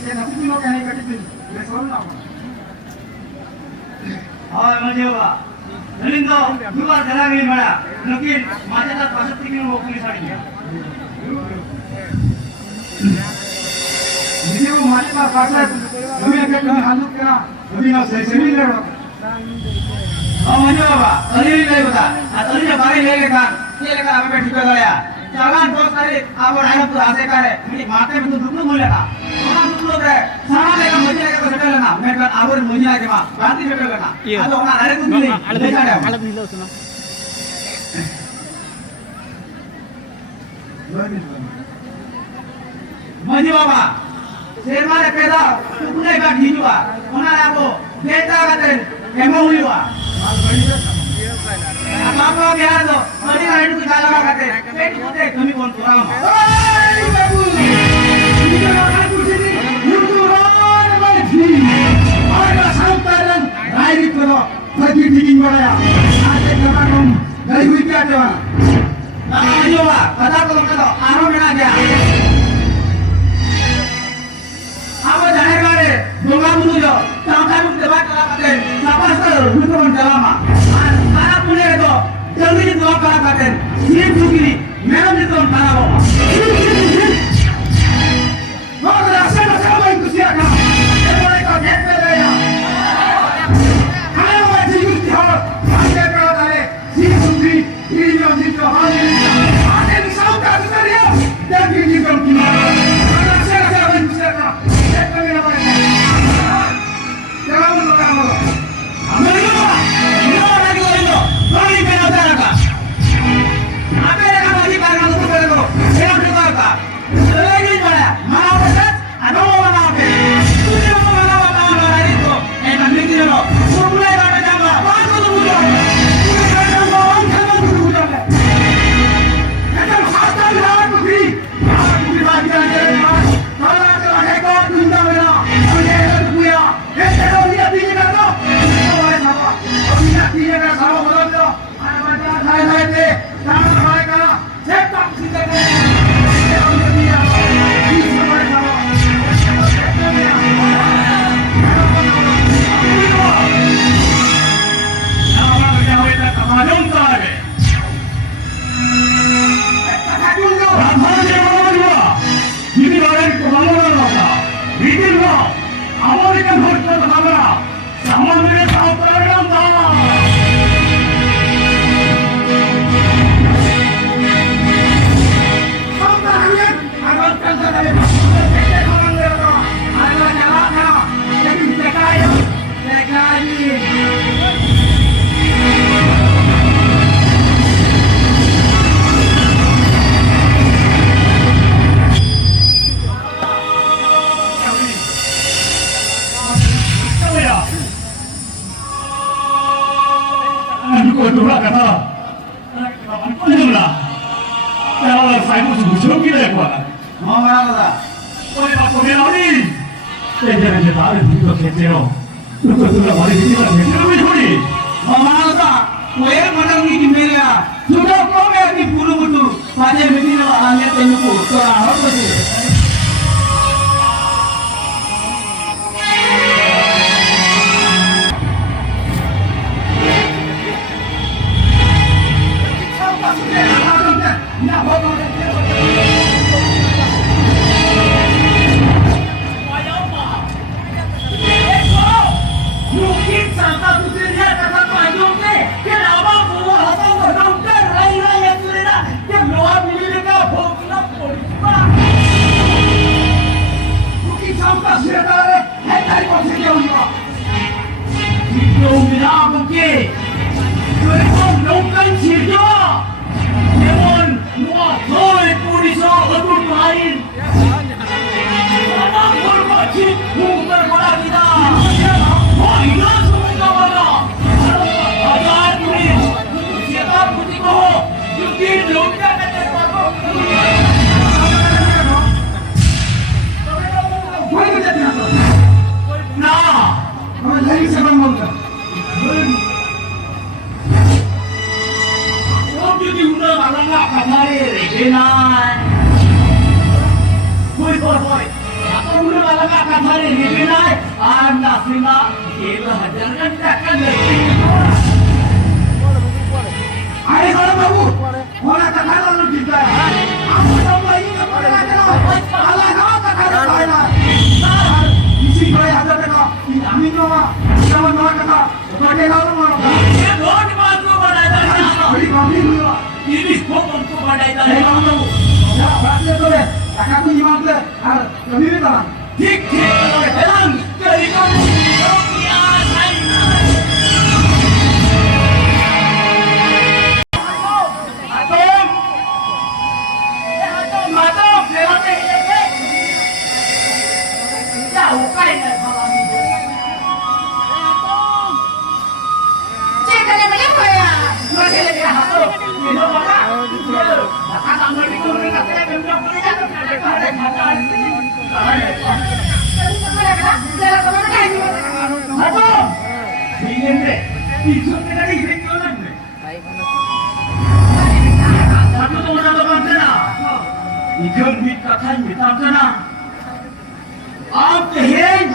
Saya nak pergi makan ikan itu. Saya selalu nak. म्हणजे बघा नवीन तो दुपार घरा गेली मला नक्की माझ्या तर पासष्ट किलो पोलिसांनी Ini macam pasal. Kami akan kami halus kena. Kami nak sesi lagi. म्हणजे बाबा तरी नाही होता तरी बारी नाही का ते लेकर आम्ही ठीक झाल्या जगान दोस्त आहे आपण आहे तू असे काय मी माते में तू दुखलो बोलले का मला दुखलो रे सारा लेका मजे लेका सेटल ना मैं कर आवर मजे लागे मा गांधी सेटल ना आता होणार अरे तू नाही हळद दिलं होतं ना म्हणजे बाबा शेरमारे पैदा तुकुने का घिजुआ होणार आपो देता का हेमो हुआ बाबा क्या तो मरी राइड को जाला लगाते पेट होते कमी कौन तो राम बाबू ini orang kusini yuturan lagi ada santaran raih itu pergi tinggi beraya ada kamarung dari wilayah itu nah ayo pak kata kalau kata aro mena gaya apa jahe gare donga mulu jo sampai muk debat kala kate napas ter yuturan jalama para punya itu jalur itu kala kate ini bukini merah itu para bawa Maka sama-sama itu siapa? Mereka kepala ya. Kalau masih ikut hal, masih berada di sini, ini yang dijual. Ada di sana saja, dan di kampung. Maka sama-sama itu siapa? Siapa yang mana? Jangan lupa kamu. Amerika, ini orang lagi lagi berada apa yang kamu lagi karena itu berlaku? Siapa yang berlaku? Lagi mana? Mana berat? Ada orang apa? Tujuh orang apa orang itu? Nanti dia lo, mulai ada jangka, baru tu bukan. Mulai ada orang kamu tu bukan. Kita hasta bilang putri, aku bilang kita jangan. Kalau ada hekor tunda mana, kita ada punya. Kita dia tinggi kan tu? Kita boleh sama. Kita tinggi kan sama boleh tu. Ada macam saya ni, sama mereka. Cepat kita ni. Boy, udah malah kakak hari ini naik. Anak sina gila jangan kakak lagi. अरे कौन बाबू होना तकाला लो जिंदा है आप सब भाई का पकड़ा करो अल्लाह का तकाला खाना इसी को याद रखना इन अमीन नो जब नो का कोटे ना लो ये रोड मार को बनाया था बड़ी कामली हुई ini kok mampu badai dah. है काम लो या बात ले तो है तका को इमाम ले और कभी भी करा ठीक helang dari kamu ya saya. Atom lewat ini. Jauh kan kalau ini. Cek kali banyak apa ya? Masih lagi hafal. Ini apa? Kata mereka mereka tidak bisa belajar dari kata. Atom. Ingin deh. Itu kita di sini jualan deh. Satu teman-teman sana. Ikan bit kata hitam sana. आप कहें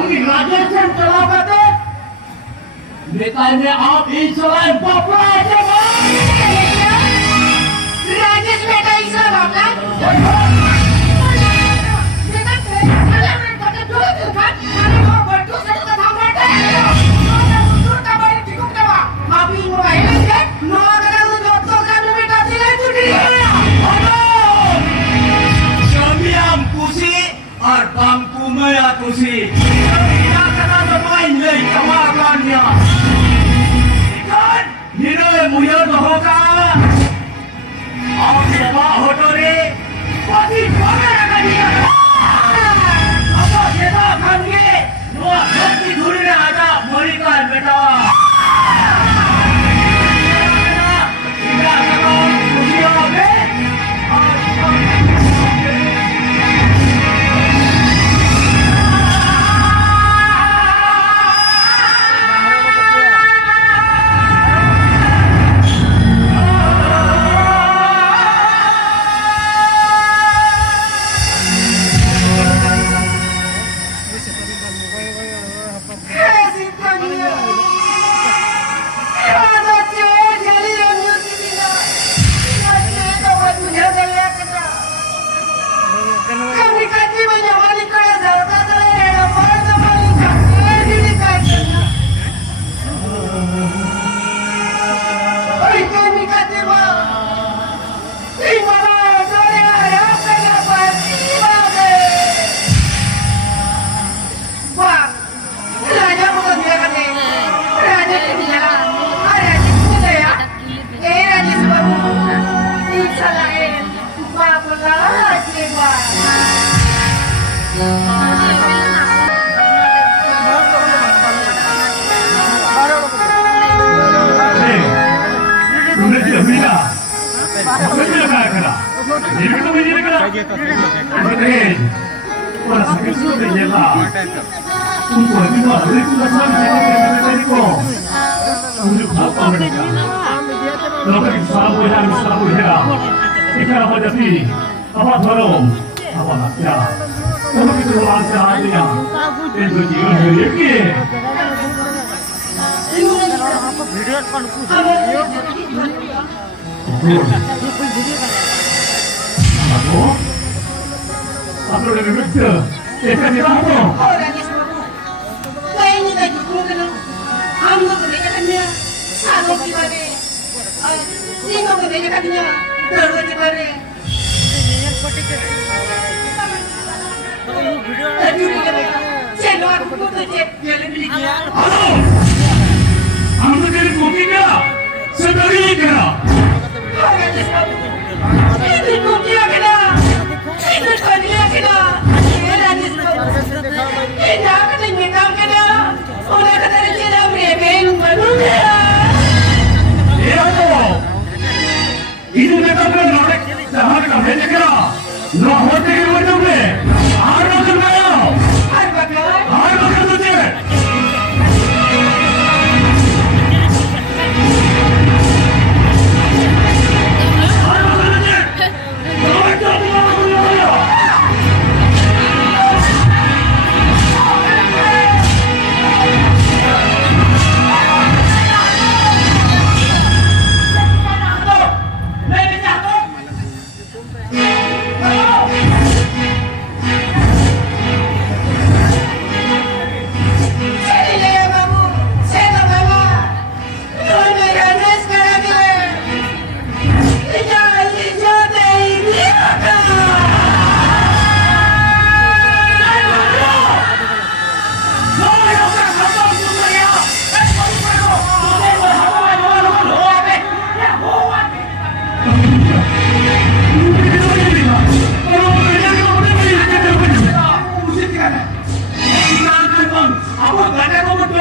उन्हीं राजस्थान चला पाते नेता ने आप इन चलाए बापा जमा राजेश बेटा इसला बापला और बंकु में आतुसी इना कना दबाई ले कमागानिया इकन निरे मुयो तो होगा और सेवा होतो रे पाती कोने लगनिया अब सेवा खानगे नो धरती धूरी रे आजा मोरी का बेटा इना कना मुयो में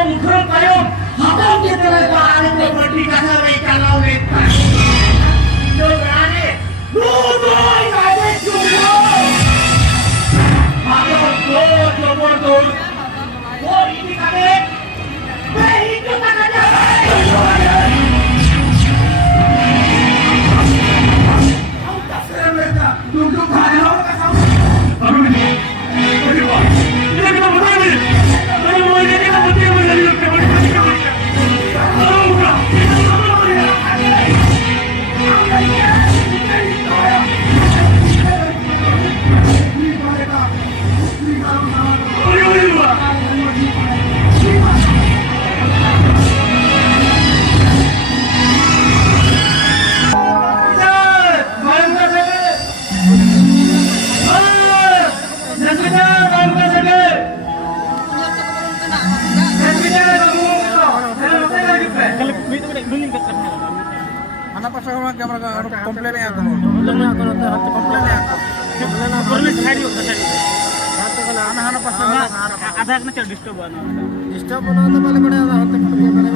mukhro kayo habang kita nag-aaral ng party kasama ikalaw nito. Ito berani, buboy kadet jubo. Habang ko jumordol, ko ini kadet, behitu takanya. Ang kasar mereka, duduk hanya kasama. Ano ini? Ano ba? Hindi kita matay. Ano mo ini kita matay mo dali ka mo. Ano ba? Anak pas orang kamera komplain ya aku. Komplain ya aku. Perlis radio tadi. anak-anak pas आधा एक ना चल disturb आना disturb होना तो पहले बड़े आधा हफ्ते के पहले बड़ा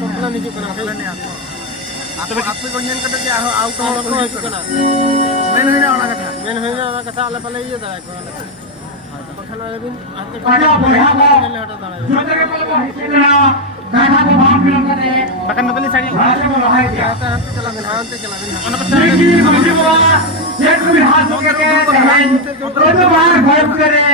कंप्लेन नहीं करना कंप्लेन नहीं आता आप भी कोई कर के आउट हो को करना मेन है ना कथा वाला पहले ये था पखना लेकिन आते आजा बढ़िया बा जो तेरे पल को हिस्से लेना गाना को बाप फिल्म करे bahkan ngebeli saya भाषा में रहा है आता है चला बिना देखिए मुझे बोला ये कोई हाथ धो के तो बाहर भर करे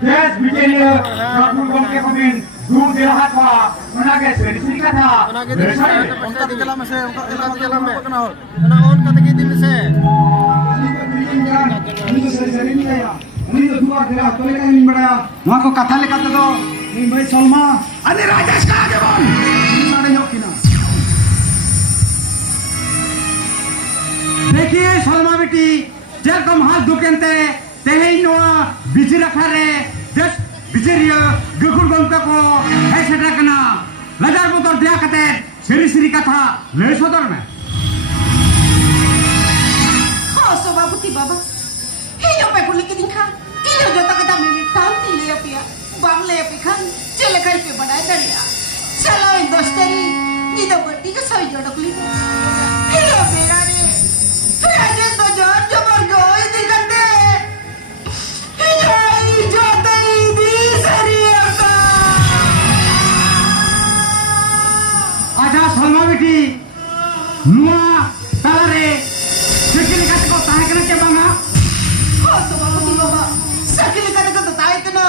देश बिचेलिए राहुल बम के कमिन दूर दे रहा था मना के सेरिसी का था बना के दिन से उनका दिखला में से उनका दिखला में पकना हो ना उनका दिखी दिन से ini tuh seri-seri ini ya ini tuh dua dia tuh kan ini beda mau aku kata le kata tuh ini bayi Salma ini raja sekali bang ini ada nyok kina देखिए सलमा बेटी जब हम हाथ दुकेंते तेहे नोआ बिजी रखा रे जस बिजरिया गुकुर गंका को ऐसे रखना लजार बोतल दिया कते सिरी कथा ले सदर में Oh, so babuti baba. Hiyo pe kuli kidin khan. Kilo jota kada mimi tam tili apia. Bangle api khan. Chele kai pe badai dariya. Chalo indosteri. Nido batti ka sai joda kuli. Hiyo pe gari. Raja to jor jomar go idi kande. Hiyo jota idi sariya ka. आजा सलमा बेटी नुआ तारे sekali kata kau tahan kena ke bangga Oh, so babuti baba. Sakili kada ka to tayo kena.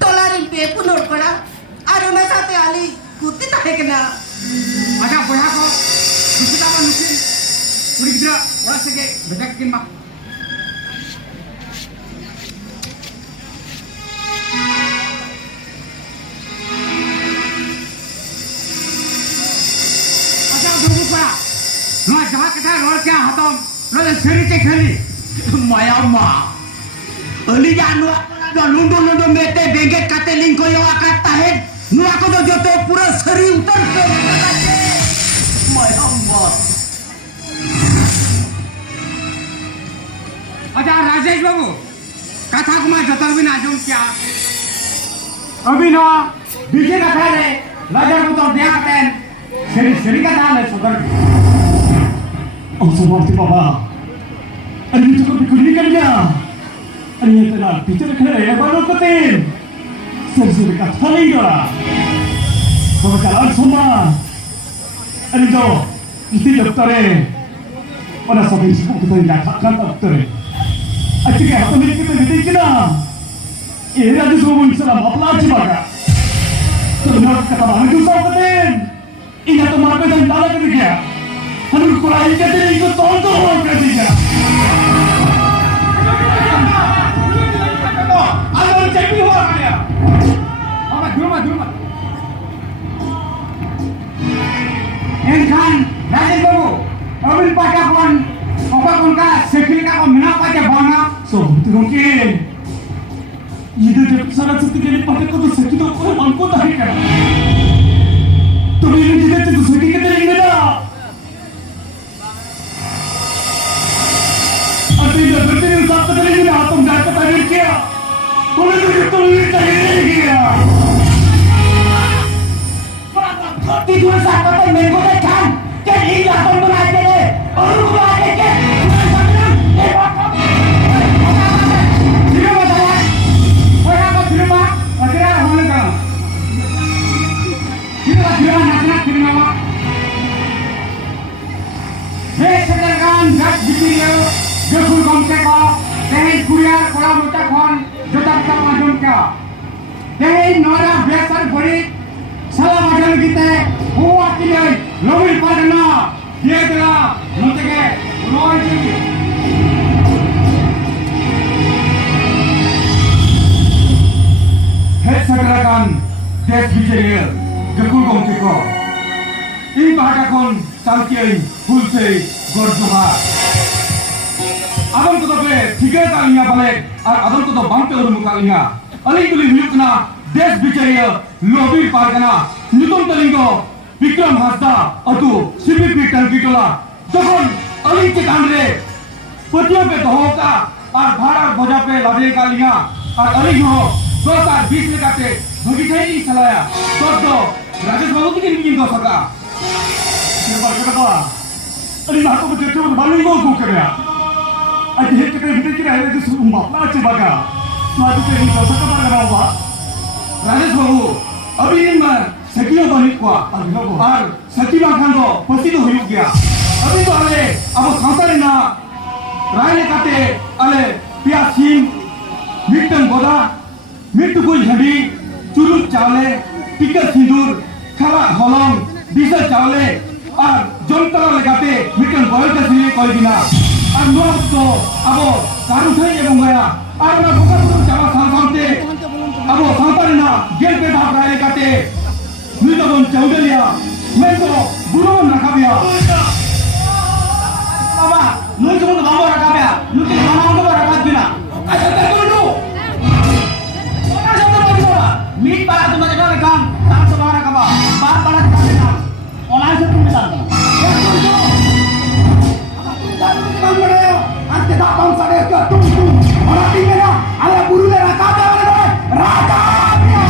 Dolarin pe punor pada. Aruna sate ali. Kuti tayo kena. aja boya ko kita apa nusin udah kita orang sege bedak kin mak aja dulu pa nah jahat kita roh kya hatam roh seri ke khali Maya ma. Ali janu do lundo mete benget kate lingko yo akat tahen. Nu aku do joto pura seri utar ke kate. Maya ma. aja Rajesh बाबू कथा को मैं जतर भी ना zone क्या अभी ना बीजे कथा रे लजर को तो दिया तेन सरी कथा ले सदर Ang sama si Papa. Ano ito ko bikulikan niya? Ano ito na? Teacher ka na yan. Bago ko din. Sir ka talay na. Pagkalaan sama. Ano ito? Iti doktor eh. Wala sa Facebook kita yung nakakal doktor eh. At sige, hatuloy kita hindi ka. Eh, radyo sa mga isa lang. Maplachi ba ka? Tulungan katabangan yung sa din. Ingat ang mga pesang talaga ka niya. Aduh, kurang ikat ini ikut tonton kerja. Ada cek ni orang dia. Apa dulu. Enkan, Rajesh babu, अभी पाचा कौन, का secretary का कौन मिना पाचा भांगा. So, itu mungkin. Ini dia sana seperti ini pakai kau tu sakit tu kau mampu tak kan? Tapi ini dia tu sakit kita ini dah. Tidak berarti saat tadi ini atom dah ketahui kia. Boleh tu tolong kita ini kia. dulu sahabat minggu depan kan ini akan berakhir deh baru berakhir kan Jepun gomke ko, dengan kuriar kola muta kon, jotak tak majum ka. Dengan nora biasa beri, salah majum kita, huwa kini, lobil padana, dia telah nutike, roy jadi. Head segerakan, des bicara, Jepun gomke ko. Ini bahasa kon, tangkian, hulsei, gorjuha. Adam tu tu pe tiga kalinya balik, Adam tu tu bangte orang kalinya. Aling tulis hidup na des bicara lobby pargana, Newton telingo, Vikram Hasda, atu CPP tangkitola. Jokon aling ke kanre, petiya pe dohoka, और भारत भजा पे लड़े कलिया और अली हो 2020 में काटे भगीचे ही चलाया तो राजेश बाबू की नहीं दो सका ये बात करता अली ना तो मुझे तो बालिंगो को करया आज हे के हिते की रहे जो सुम्मा ना चबागा मातु के नहीं दो सका बागा हुआ राजेश बाबू अभी इन में सकियो बनी को और सकीमा खान दो पसी तो हुई गया अभी तो अले अब सांसद ना राय काटे अले पियासिन मिटन गोदा मिटुकुल झड़ी चुरुक चावले टिकट सिंदूर खाला हलम डिजल चावले और जंतरा लगाते मिटन बॉयल का सिले कोई दिना और नोट तो अब कारू थे ये मंगाया और ना बुका बुका चावा सांसांते अब सांसार ना गेल पे भाग राय काटे मिटन बन चावलिया मैं तो बुरो नखाबिया बाबा नु cuma ngomong rakap ya नु tuh ngomong tuh rakap bina aja terkundu orang satu lagi bola mit para tuh macam mana kan tak semua rakap bar para kita kan online se tuh bisa terkundu dan kan mereka ante tak bangsa deh ke tung orang tinggalnya ada buru deh rakap ya rakap ya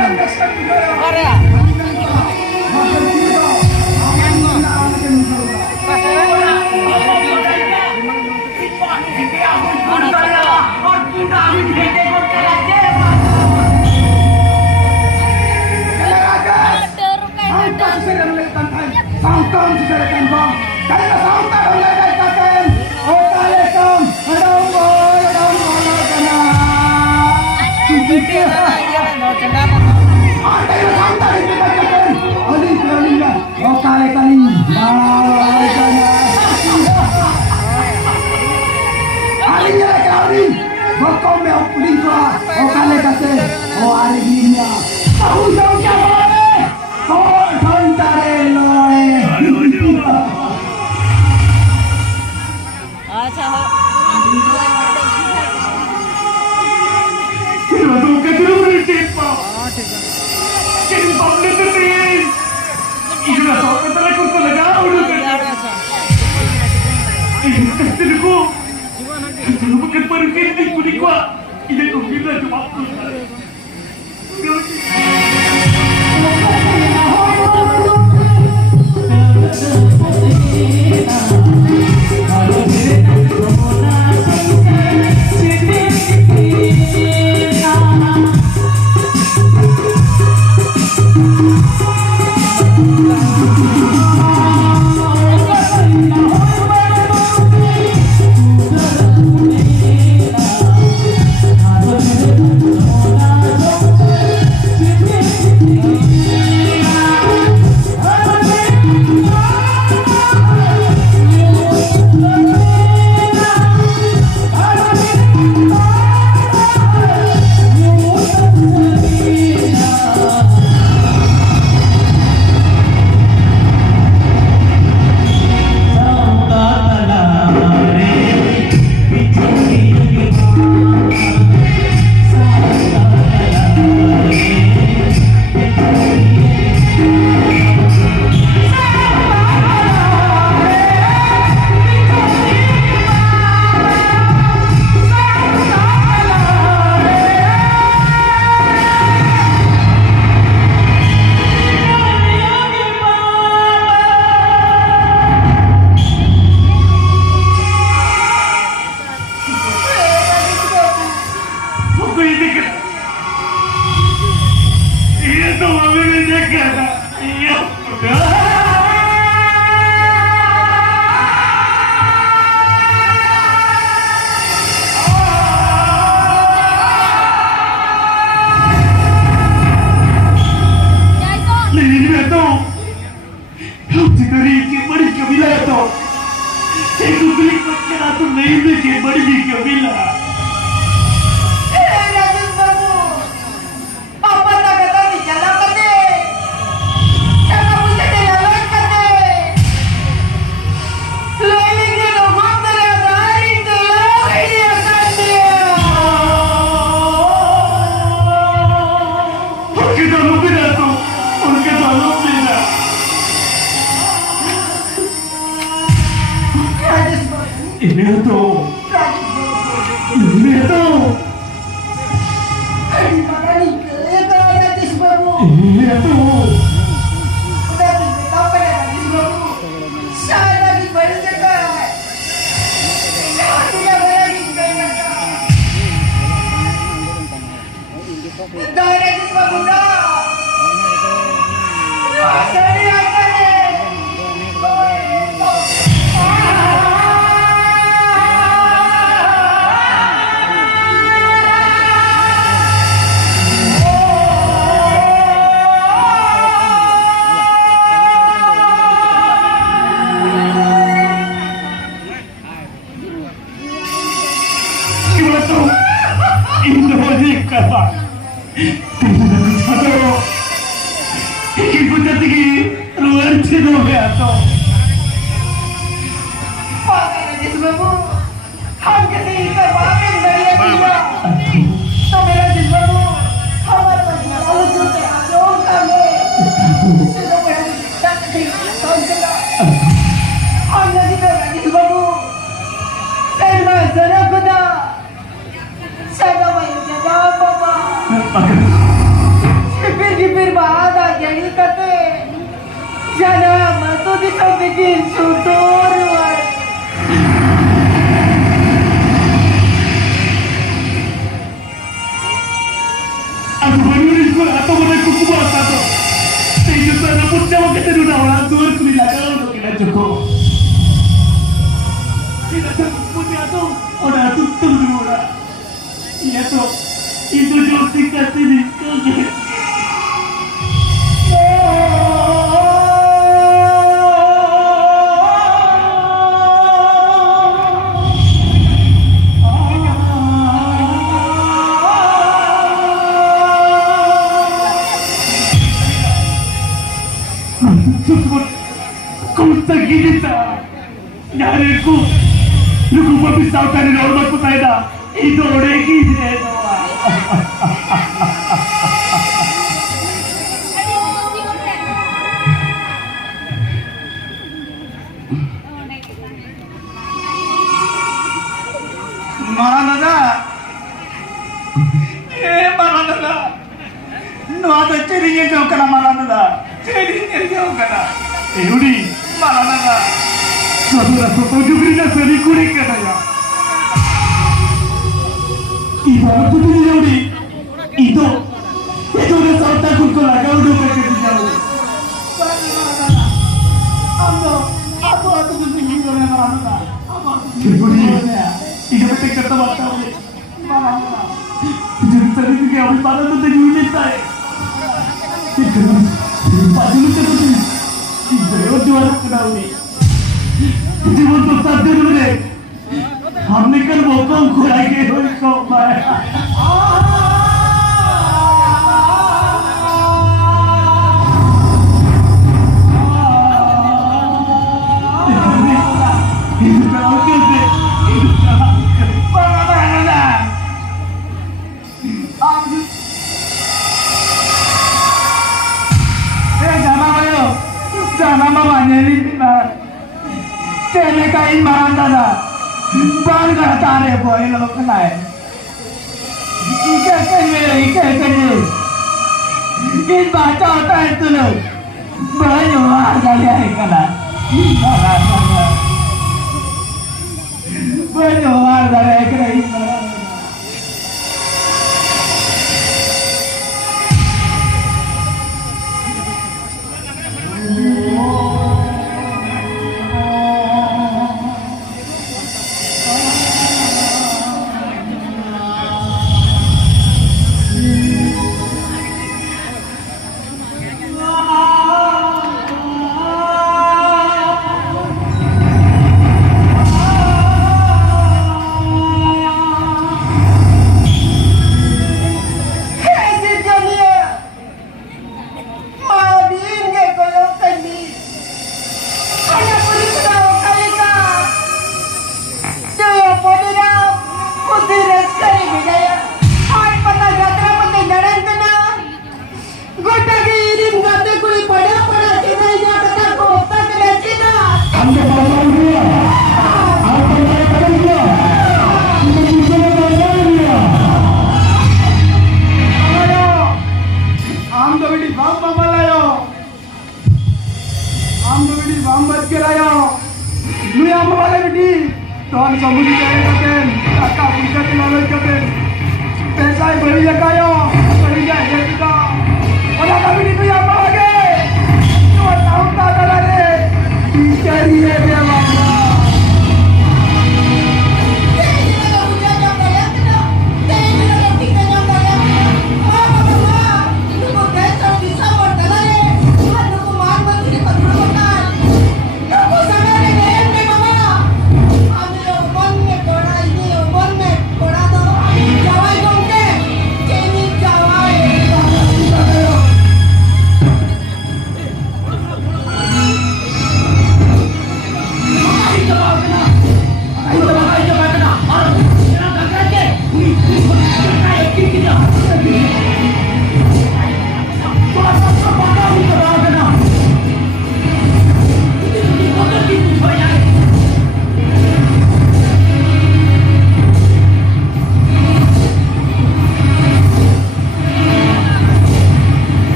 Hanggang next time ko kayo. Korea. Makan dito. Ang mga anak ng saluda. Angkat seserang lekankan, sangkam seserang bang. Kaya sangkam lekankan. Oh kalekom, adong boy, adong boy kana. Anda yang sangkam lekankan. Alin kalinya, oh kalekani, bawai kana. Alin lekani, bokom me opulingwa, oh kalekate, oh ariginya. Tahu tahu siapa? Oh, Tantarello. Sila tuh keterlaluan tipe. Tipe udah terus. Itu lah soal antara kau talaga udah terus. Ini tertentu. Kalau bukan pergi di kudiku, ini kau bila cuma aku. Mary kate. Jana matu di bikin sudor. Aku baru atau mereka kuat atau itu sana pun jauh kita dulu orang tua kuliah kalau kita cukup. Kita cukup punya tu orang tutup dulu orang. Iya tu itu jauh tingkat ini. Kau tak gini tak? Nyari aku, lu kau bisa tahu orang aku tak ada. Itu orang gini deh semua. Marah nada. Marah nada. Nuh ada cerinya jauh kena marah nada. Cerinya jauh kena. Udi, Marah nada. saudara juga nak seri kuning kata ya. Ibarat tu dia Udi. Itu dia saudara takut kau lagi udah pakai jauh. Aku pusing orang marah nada. Udi, ini betul kata mata Udi. Jadi tadi tu dia ambil barang tu tadi Udi tak. Padu lu cakap tu. Dia jual kena Udi. जीवन तो साथ दे रहे हमने कल वो कौन खुलाएंगे वो कौन मारे jangan mama nyeli Cene kain marah nada, bang kata tare boy lo kenai. Ike kene, in baca otak itu lo, banyak harga dia kena. Banyak harga dia kena. Tuhan kamu dikatakan, kakak punya kenalan katakan, pesai beri ya kayo, beri ya kita. Pada kami itu yang apa lagi? Tuhan tahu tak ada lagi. Dicari dia mana?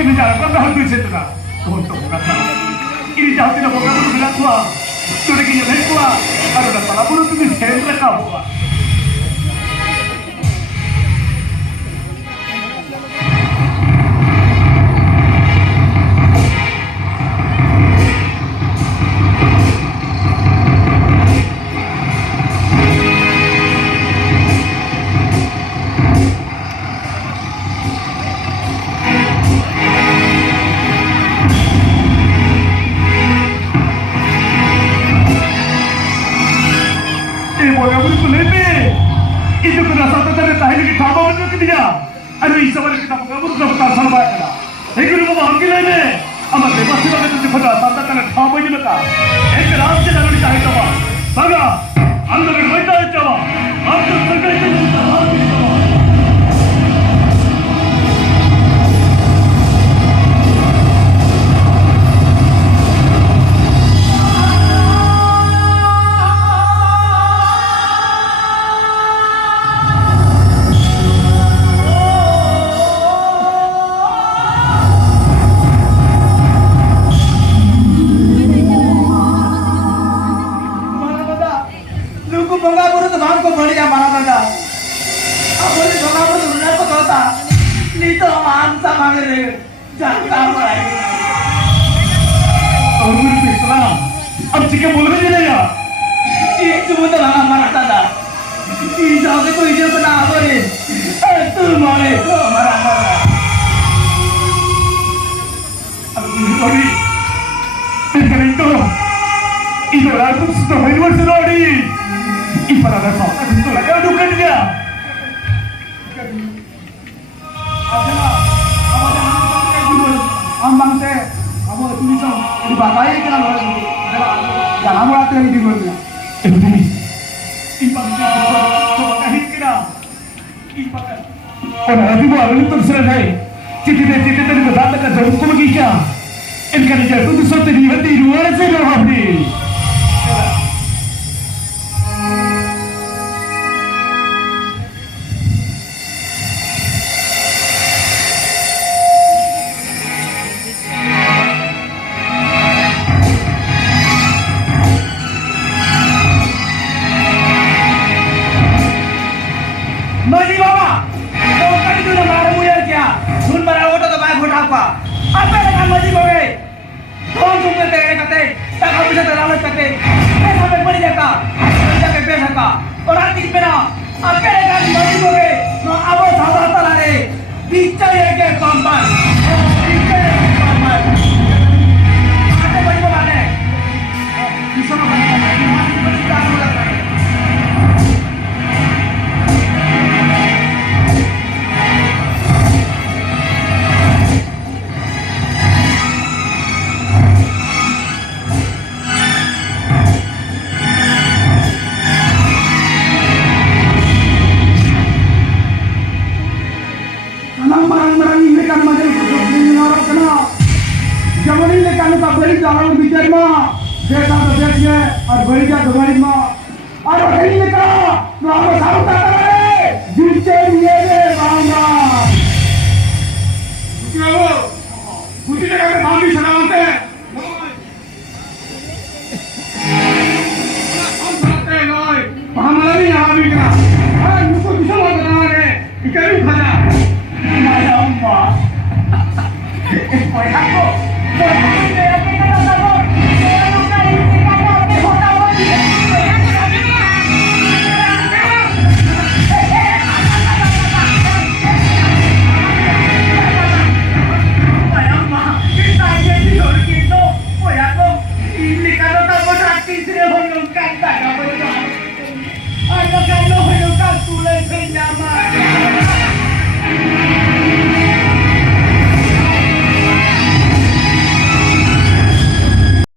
Kini jalan kau dah habis itu nak. Untuk kata. Ini jauh tidak boleh berbilang tua. Sudah kini naik tua. Kalau dah salah pun tu mesti mereka buat. Itu kena satu dari tahun kita bawa ke dia. Aduh, isawal kita pengambil ke betul sama baiklah. Ekor mau bahagi lagi. Amat lepas itu kita pada satu dari tahun ini mereka. Ekor ramai dari tahun itu. Baga, anda berbaita itu. Anda terkait dengan tahun itu. अब चिके बोल भी नहीं रहेगा ये तुम तो लगा मारा था ये जाके कोई जो ना बोले तू मारे तो मारा अब तुम कोई इधर तो इधर आ तुम तो हेलमेट से रोड़ी इधर आ रहा है तुम तो लगा दुकान गया हम मांगते अब तुम सब बाबाई के नाम jangan mulai dari di luar. Ibadah coba kahit kena. Ibadah. Orang lagi buat lalu terserah saya. Cita-cita dari besar dekat jauh kau lagi क्या? इनका जैसे तो सब तेरी हत्ती रुआ से रहा है. और बड़ी जा तुम्हारी माँ और वही ने कहा तो हम साउथ आता है जिससे ये रे मामा क्या वो कुछ जगह पे मामी सलामते हैं हम सुनते हैं नॉय हमारा भी यहाँ भी करा हाँ मुझको किसा बात बना रहे इकरी खाना माया अम्मा कोई हाको Ay, no, no, no, no, no, no, no, no, no, no,